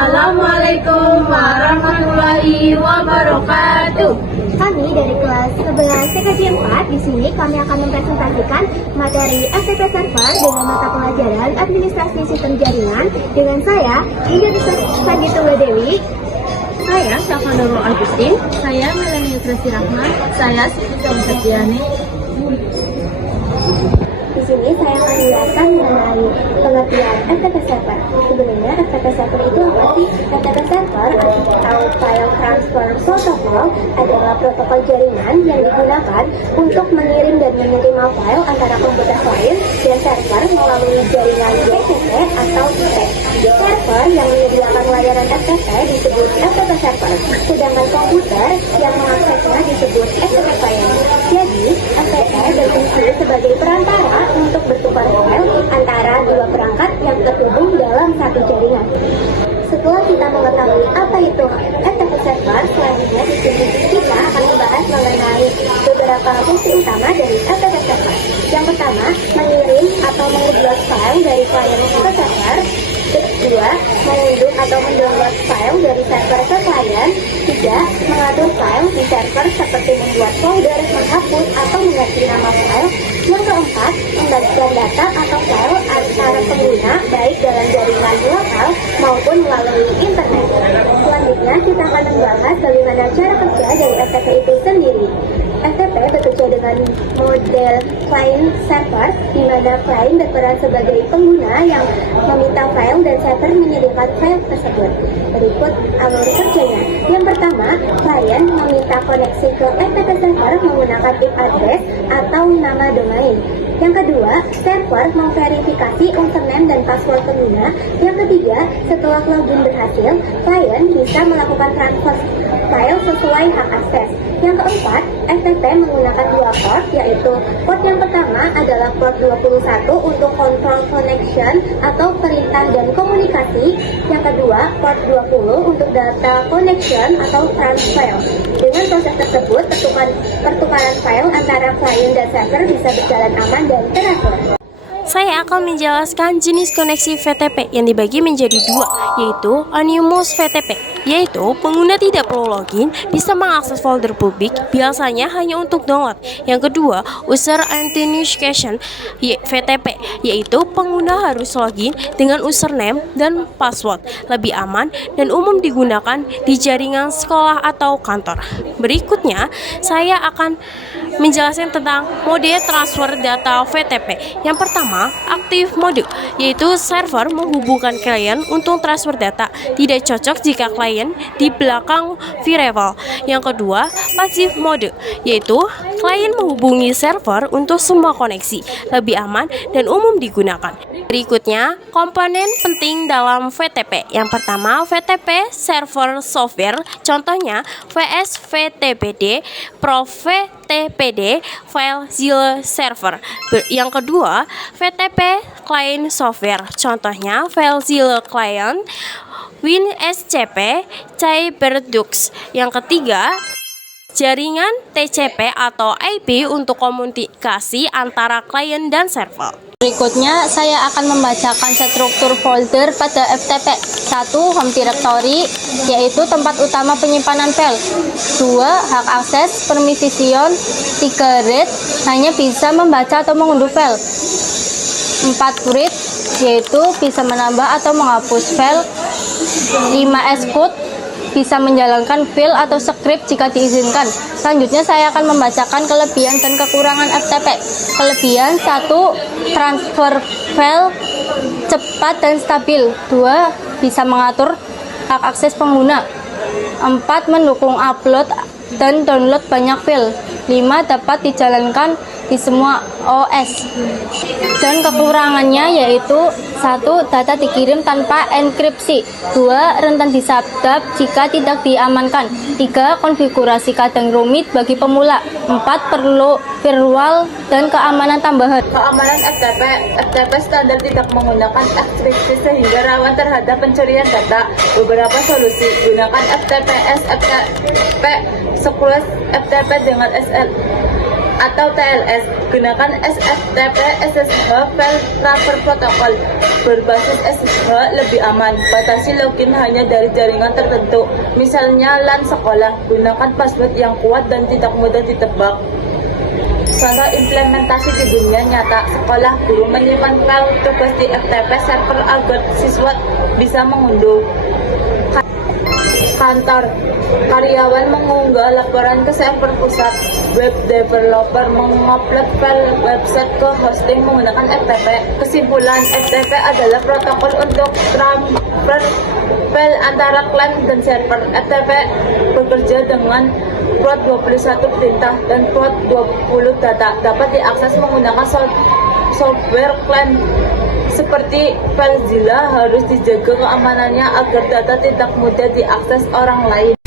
Assalamualaikum warahmatullahi wabarakatuh. Kami dari kelas 11 TKJ 4 di sini kami akan mempresentasikan materi FTP Server dengan mata pelajaran Administrasi Sistem Jaringan dengan saya Indah Sagitunggal Dewi. Saya Syafa Nurul Agustin. Saya Melanie Tracy Rahman. Saya Siti Setiani. Di sini saya akan menjelaskan mengenai pengertian FTP Server. Sebenarnya FTP Server itu apa sih? FTP Server atau File Transfer Protocol adalah protokol jaringan yang digunakan untuk mengirim dan menerima file antara komputer lain dan server melalui jaringan DHCP atau IP. Server yang menyediakan layanan FTP disebut FTP Server, sedangkan komputer yang mengaksesnya disebut FTP Client. Jadi, FTP berfungsi sebagai perantara untuk bertukar file antara dua perangkat yang terhubung dalam satu jaringan. Setelah kita mengetahui apa itu FTP Server, selanjutnya di sini kita akan membahas mengenai beberapa fungsi utama dari FTP Server. Yang pertama, mengirim atau mengupload file dari klien ke server. Kedua, mengunduh atau mendownload file dari server ke klien. Tiga, mengatur file di server seperti membuat folder, menghapus atau mengganti nama file. Yang keempat, membagikan data atau file antara pengguna baik dalam jaringan lokal maupun melalui internet. Selanjutnya, kita akan membahas bagaimana cara kerja dari FTP itu sendiri. FTP bekerja dengan model client server, di mana klien berperan sebagai pengguna yang meminta file dan server menyediakan file tersebut. Berikut alur kerjanya. Yang pertama, klien meminta koneksi ke FTP server menggunakan IP address atau nama domain. Yang kedua, server memverifikasi username dan password pengguna. Yang ketiga, setelah login berhasil, klien bisa melakukan transfer file sesuai hak akses. Yang keempat, FTP menggunakan dua port, yaitu port yang pertama adalah port 21 untuk control connection atau perintah dan komunikasi. Yang kedua, port 20 untuk data connection atau transfer. Dengan proses tersebut, pertukaran file antara klien dan server bisa berjalan aman dan teratur. Saya akan menjelaskan jenis koneksi VTP yang dibagi menjadi dua, yaitu anonymous VTP, yaitu pengguna tidak perlu login, bisa mengakses folder publik, biasanya hanya untuk download. Yang kedua, user authentication VTP, yaitu pengguna harus login dengan username dan password, lebih aman dan umum digunakan di jaringan sekolah atau kantor. Berikutnya, saya akan menjelaskan tentang mode transfer data VTP. Yang pertama, aktif mode, yaitu server menghubungkan klien untuk transfer data. Tidak cocok jika klien di belakang firewall. Yang kedua, pasif mode, yaitu klien menghubungi server untuk semua koneksi, lebih aman dan umum digunakan. Berikutnya, komponen penting dalam VTP. Yang pertama, VTP server software, contohnya VSVTPD, ProVTPD, FileZilla server. Yang kedua, VTP client software, contohnya FileZilla client, WinSCP, CyberDux. Yang ketiga, jaringan TCP atau IP untuk komunikasi antara klien dan server. Berikutnya, saya akan membacakan struktur folder pada FTP. 1. Home directory, yaitu tempat utama penyimpanan file. 2. Hak akses, permission. 3. Read, hanya bisa membaca atau mengunduh file. 4. Read, yaitu bisa menambah atau menghapus file. 5. Execute, bisa menjalankan file atau script jika diizinkan. Selanjutnya saya akan membacakan kelebihan dan kekurangan FTP. Kelebihan: 1. Transfer file cepat dan stabil. 2. Bisa mengatur hak akses pengguna. 4. Mendukung upload dan download banyak file. 5. Dapat dijalankan di semua OS. Dan kekurangannya yaitu: 1. Data dikirim tanpa enkripsi. 2. Rentan disadap jika tidak diamankan. 3. Konfigurasi kadang rumit bagi pemula. 4. Perlu firewall dan keamanan tambahan. Keamanan FTP. FTP standar tidak menggunakan enkripsi sehingga rawan terhadap pencurian data. Beberapa solusi: gunakan FTPS, FTP Secure, FTP dengan atau TLS. Gunakan SFTP SSH File Transfer Protocol. Berbasis SSH lebih aman. Batasi login hanya dari jaringan tertentu, misalnya LAN sekolah. Gunakan password yang kuat dan tidak mudah ditebak. Contoh implementasi di dunia nyata, sekolah guru menyimpan file tugas di FTP server agar siswa bisa mengunduh. Kantor, karyawan mengunggah laporan ke server pusat. Web developer mengupload file website ke hosting menggunakan FTP. Kesimpulan, FTP adalah protokol untuk transfer file antara klien dan server. FTP bekerja dengan port 21 perintah dan port 20 data. Dapat diakses menggunakan software klien seperti FileZilla. Harus dijaga keamanannya agar data tidak mudah diakses orang lain.